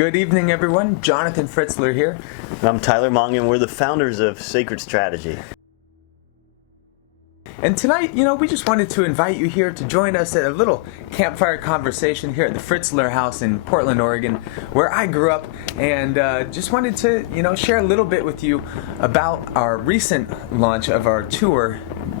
Good evening, everyone. Jonathan Fritzler here. And I'm Tyler Mong, and we're the founders of Sacred Strategy. And tonight, we just wanted to invite you here to join us at a little campfire conversation here at the Fritzler House in Portland, Oregon, where I grew up, and just wanted to, share a little bit with you about our recent launch of our tour,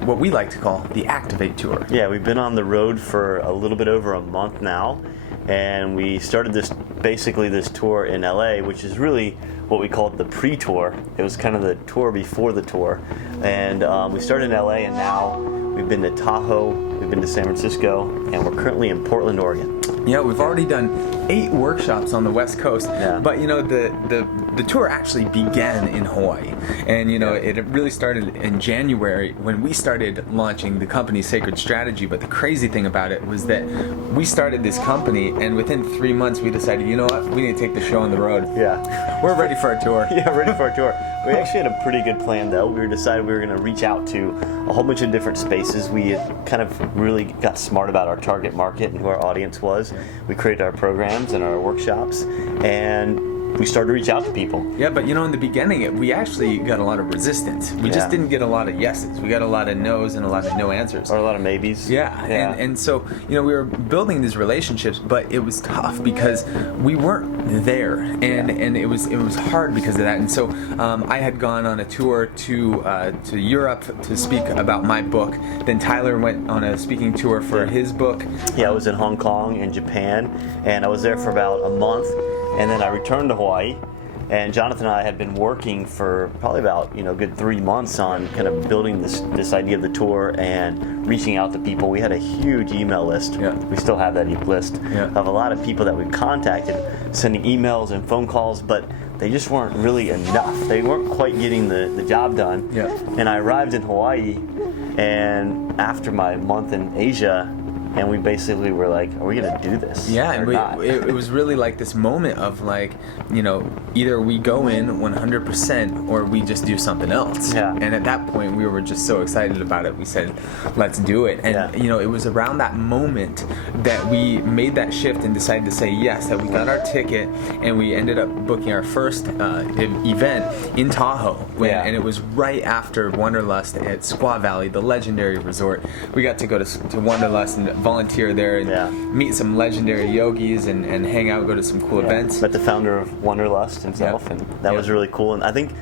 what we like to call the Activate Tour. Yeah, we've been on the road for a little bit over a month now, and we started this tour in LA, which is really what we called the pre-tour. It was kind of the tour before the tour. And we started in LA, and now we've been to Tahoe, we've been to San Francisco, and we're currently in Portland, Oregon. Yeah, we've already done 8 workshops on the West Coast, but the tour actually began in Hawaii, and it really started in January when we started launching the company Sacred Strategy. But the crazy thing about it was that we started this company, and within 3 months we decided, you know what, we need to take the show on the road. Yeah, we're ready for a tour. Yeah, ready for a tour. We actually had a pretty good plan though. We decided we were going to reach out to a whole bunch of different spaces. We had kind of really got smart about our target market and who our audience was. We created our programs and our workshops, and we started to reach out to people. Yeah, but in the beginning, we actually got a lot of resistance. We just didn't get a lot of yeses. We got a lot of no's and a lot of no answers. Or a lot of maybes. Yeah. And so, we were building these relationships, but it was tough because we weren't there. And it was hard because of that. And so I had gone on a tour to Europe to speak about my book. Then Tyler went on a speaking tour for his book. Yeah, I was in Hong Kong and Japan, and I was there for about a month. And then I returned to Hawaii, and Jonathan and I had been working for probably about good 3 months on kind of building this idea of the tour and reaching out to people. We had a huge email list. Yeah. We still have that list of a lot of people that we contacted, sending emails and phone calls, but they just weren't really enough. They weren't quite getting the job done. Yeah. And I arrived in Hawaii, and after my month in Asia, and we basically were like, are we going to do this? Yeah, and it was really like this moment of like, either we go in 100% or we just do something else. Yeah. And at that point, we were just so excited about it. We said, let's do it. And, it was around that moment that we made that shift and decided to say yes, that we got our ticket, and we ended up booking our first event in Tahoe. And it was right after Wanderlust at Squaw Valley, the legendary resort. We got to go to Wanderlust and volunteer there and meet some legendary yogis and hang out, go to some cool events. Met the founder of Wanderlust himself, and that was really cool. And I think,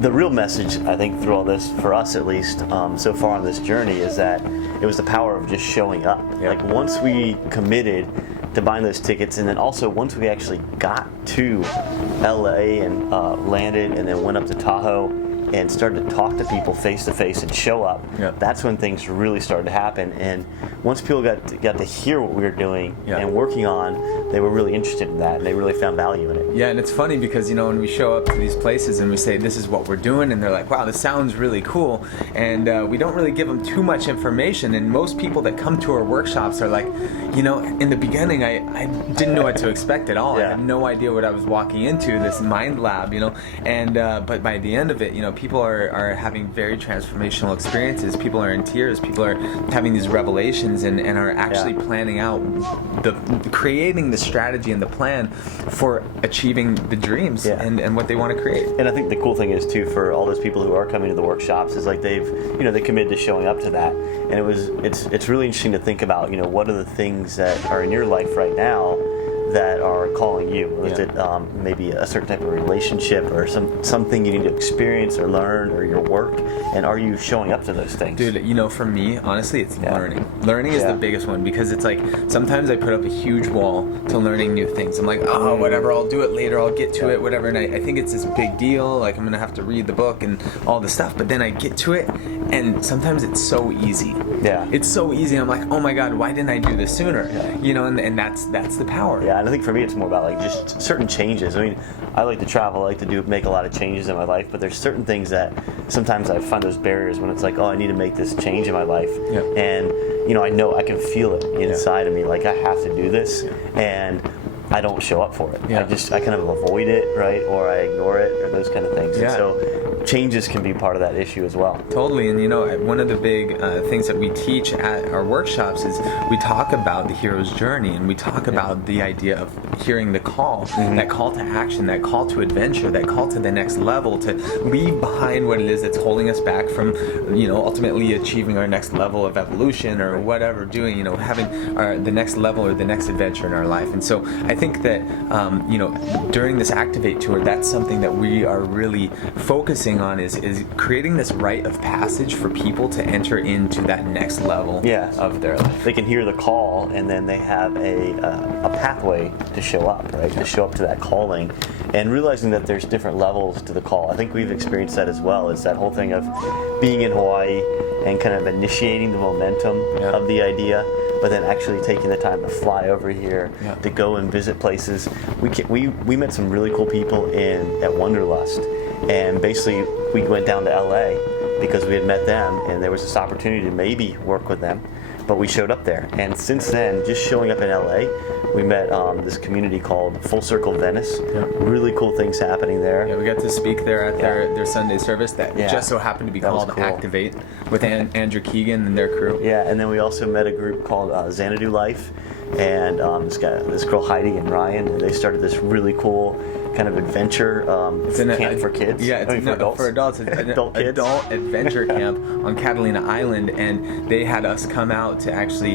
the real message, I think, through all this, for us at least, so far on this journey, is that it was the power of just showing up. Like, once we committed to buying those tickets, and then also once we actually got to LA and landed and then went up to Tahoe and started to talk to people face to face and show up, that's when things really started to happen. And once people got to hear what we were doing and working on, they were really interested in that, and they really found value in it. Yeah, and it's funny because, when we show up to these places and we say, this is what we're doing, and they're like, wow, this sounds really cool, and we don't really give them too much information. And most people that come to our workshops are like, in the beginning, I didn't know what to expect at all. I had no idea what I was walking into, this mind lab, and but by the end of it, people are having very transformational experiences. People are in tears. People are having these revelations and are actually planning out creating the strategy and the plan for achieving the dreams and what they want to create. And I think the cool thing is too, for all those people who are coming to the workshops, is like they committed to showing up to that. And it's really interesting to think about, what are the things that are in your life right now that are calling you? Is it maybe a certain type of relationship or something you need to experience or learn, or your work? And are you showing up to those things? Dude, for me, honestly, it's learning. Learning is the biggest one, because it's like sometimes I put up a huge wall to learning new things. I'm like, oh, whatever, I'll do it later, I'll get to it, whatever. And I think it's this big deal, like I'm going to have to read the book and all the stuff. But then I get to it, and sometimes it's so easy. Yeah. It's so easy. I'm like, oh my God, why didn't I do this sooner? And that's the power. Yeah, and I think for me it's more about like just certain changes. I mean, I like to travel, I like to make a lot of changes in my life, but there's certain things that sometimes I find those barriers when it's like, oh, I need to make this change in my life. And I know I can feel it inside of me, like I have to do this. And I don't show up for it. Yeah. I kind of avoid it, right? Or I ignore it, or those kind of things. Yeah. And so changes can be part of that issue as well. Totally, and one of the big things that we teach at our workshops is we talk about the hero's journey, and we talk about the idea of hearing the call, that call to action, that call to adventure, that call to the next level, to leave behind what it is that's holding us back from, ultimately achieving our next level of evolution or whatever, doing, having the next level or the next adventure in our life. And so I think that, during this Activate tour, that's something that we are really focusing on is creating this rite of passage for people to enter into that next level of their life. They can hear the call, and then they have a pathway to show up, right? To show up to that calling, and realizing that there's different levels to the call. I think we've experienced that as well. It's that whole thing of being in Hawaii and kind of initiating the momentum of the idea, but then actually taking the time to fly over here, to go and visit places. We met some really cool people at Wanderlust, and basically we went down to LA because we had met them, and there was this opportunity to maybe work with them, but we showed up there. And since then, just showing up in LA, we met this community called Full Circle Venice. Really cool things happening there. Yeah, we got to speak there at their Sunday service that just so happened to be called cool. Activate, with Andrew Keegan and their crew. Yeah, and then we also met a group called Xanadu Life, and this girl Heidi and Ryan, and they started this really cool kind of adventure camp for kids. Yeah, for adults. It's an Adult kids. adult adventure camp on Catalina Island, and they had us come out to actually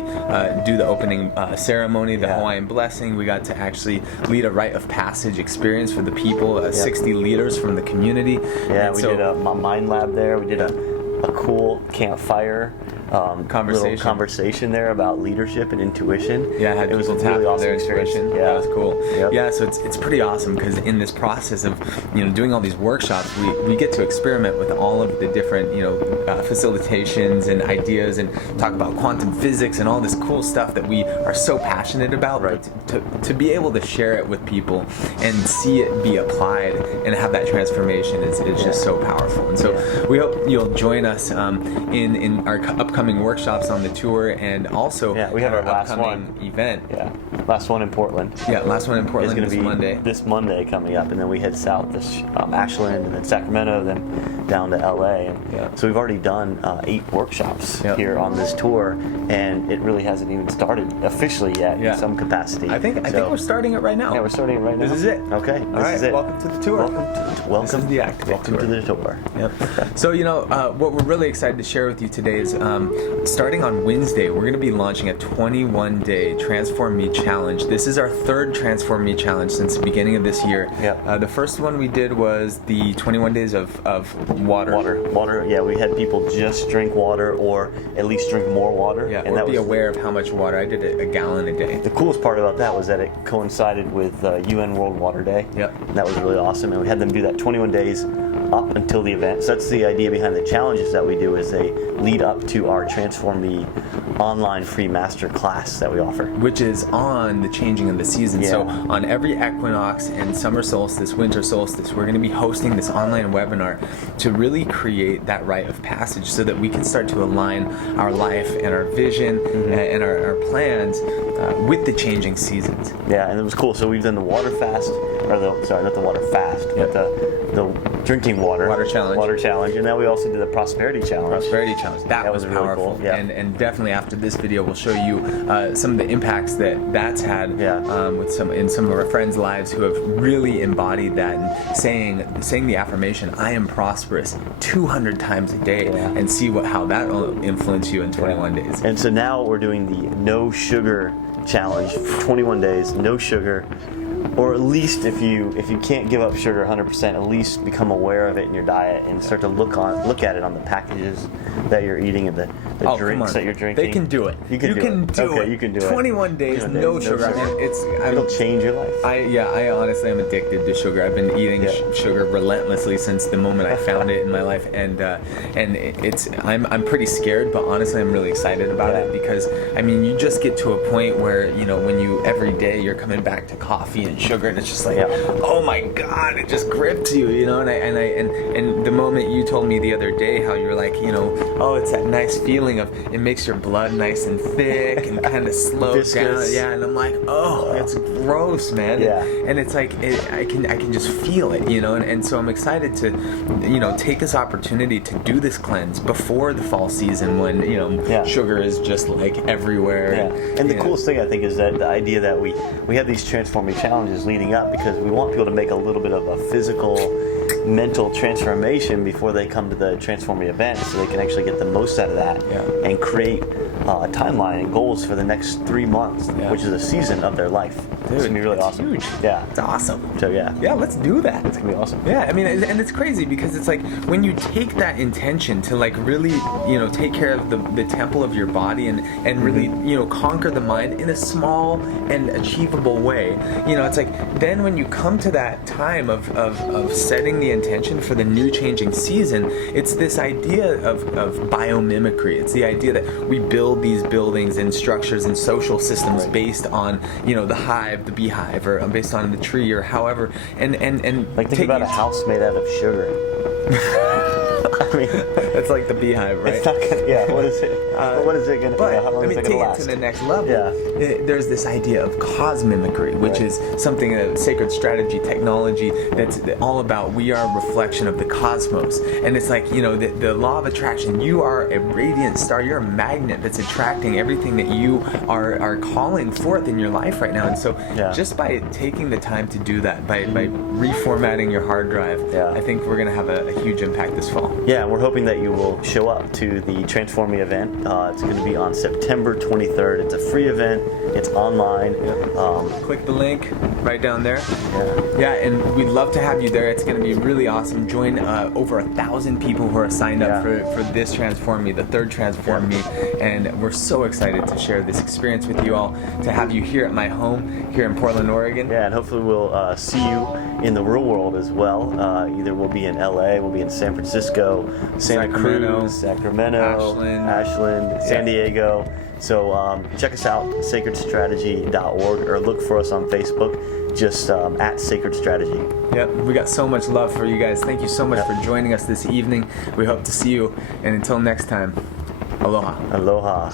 do the opening ceremony, the Hawaiian blessing. We got to actually lead a rite of passage experience for the people, 60 leaders from the community. Yeah, we did a mind lab there. We did a cool campfire little conversation there about leadership and intuition. Yeah, it was really awesome. Their inspiration. Yeah, that was cool. Yep. Yeah, so it's pretty awesome because in this process of doing all these workshops, we get to experiment with all of the different facilitations and ideas, and talk about quantum physics and all this cool stuff that we are so passionate about. Right. But to be able to share it with people and see it be applied and have that transformation is just so powerful. And so we hope you'll join us in our upcoming workshops on the tour, and also we have our last upcoming event. Yeah, last one in Portland. Yeah, last one in Portland is this Monday. This Monday coming up, and then we head south to Ashland, and then Sacramento, then down to LA. And so we've already done 8 workshops here on this tour, and it really hasn't even started officially yet in some capacity. I think we're starting it right now. Yeah, we're starting it right now. This is it. Okay, This is it. Welcome to the tour. Welcome This is the Activate Welcome tour. to the tour. Yep. So what we're really excited to share with you today is starting on Wednesday, we're going to be launching a 21-day Transform Me Challenge. This is our 3rd Transform Me Challenge since the beginning of this year. The first one we did was the 21 days of water. Yeah, we had people just drink water, or at least drink more water. Yeah, and be aware of how much water. I did a gallon a day. The coolest part about that was that it coincided with UN World Water Day. And that was really awesome. And we had them do that 21 days up until the event. So that's the idea behind the challenges that we do, is they lead up to our Transform Me online free master class that we offer, which is on the changing of the season. So on every equinox and summer solstice, winter solstice, we're going to be hosting this online webinar to really create that rite of passage, so that we can start to align our life and our vision and our plans with the changing seasons. Yeah, and it was cool. So we've done the water fast, or not the water fast, but the drinking water challenge, and now we also did the prosperity challenge. That was powerful. Really cool. And definitely after this video, we'll show you some of the impacts that's had with some of our friends' lives who have really embodied that, and saying the affirmation, I am prosperous, 200 times a day, and see how that will influence you in 21 days. And so now we're doing the no sugar challenge for 21 days, no sugar. Or at least if you can't give up sugar 100%, at least become aware of it in your diet and start to look at it on the packages that you're eating and the drinks that you're drinking. They can do it. You can do it. You can do it. 21 days, no sugar. I mean, it'll change your life. I honestly am addicted to sugar. I've been eating sugar relentlessly since the moment I found it in my life, and I'm pretty scared, but honestly I'm really excited about it, because I mean, you just get to a point where when you every day you're coming back to coffee and and sugar, and it's just like, Yeah. oh my God, it just grips you, you know. And the moment you told me the other day how you're like, you know, oh, it's that nice feeling of it makes your blood nice and thick and kind of slows down. Viscous. Yeah, and I'm like, oh, it's gross, man. Yeah. And it's like I can just feel it, you know. And so I'm excited to, you know, take this opportunity to do this cleanse before the fall season when, you know, Yeah. sugar is just like everywhere. Yeah. And the you know. coolest thing I think is that the idea that we have these transforming challenges leading up because we want people to make a little bit of a physical, mental transformation before they come to the transforming event, so they can actually get the most out of that Yeah. and create a timeline and goals for the next 3 months, Yeah. which is a season of their life. It's gonna be really it's awesome. huge. Yeah. It's awesome. So yeah. Yeah, let's do that. It's gonna be awesome. Yeah, I mean, and it's crazy because it's like when you take that intention to like really, you know, take care of the temple of your body and really, you know, conquer the mind in a small and achievable way. You know, it's like then when you come to that time of setting the intention for the new changing season, it's this idea of biomimicry. It's the idea that we build these buildings and structures and social systems based on, you know, the hive, the beehive, or based on the tree, or however. And Like think about a house made out of sugar. I mean, That's like the beehive, right? it's not gonna. Yeah. What is it? What is it gonna? But How long I mean, is it take gonna it last? to the next level. Yeah. There's this idea of cosmimicry, which Right. is something that sacred strategy technology that's all about. We are a reflection of the cosmos, and it's like, you know, the law of attraction. You are a radiant star. You're a magnet that's attracting everything that you are calling forth in your life right now. And so, Yeah. just by taking the time to do that, by reformatting your hard drive, Yeah. I think we're gonna have a huge impact this fall. Yeah, we're hoping that you will show up to the Transforming event. It's going to be on September 23rd. It's a free event. It's online. Click the link right down there. Yeah. Yeah, and we'd love to have you there. It's going to be really awesome. Join over 1,000 people who are signed up Yeah. for this Transform Me, the third Transform Me, and we're so excited to share this experience with you all, to have you here at my home here in Portland, Oregon. Yeah, and hopefully we'll see you in the real world as well. Either we'll be in LA, we'll be in San Francisco, Santa Sacramento, Cruz, Sacramento, Ashland, San Yeah. Diego. So check us out, sacredstrategy.org, or look for us on Facebook, just at Sacred Strategy. Yep, we got so much love for you guys. Thank you so much Yep. for joining us this evening. We hope to see you, and until next time, aloha. Aloha.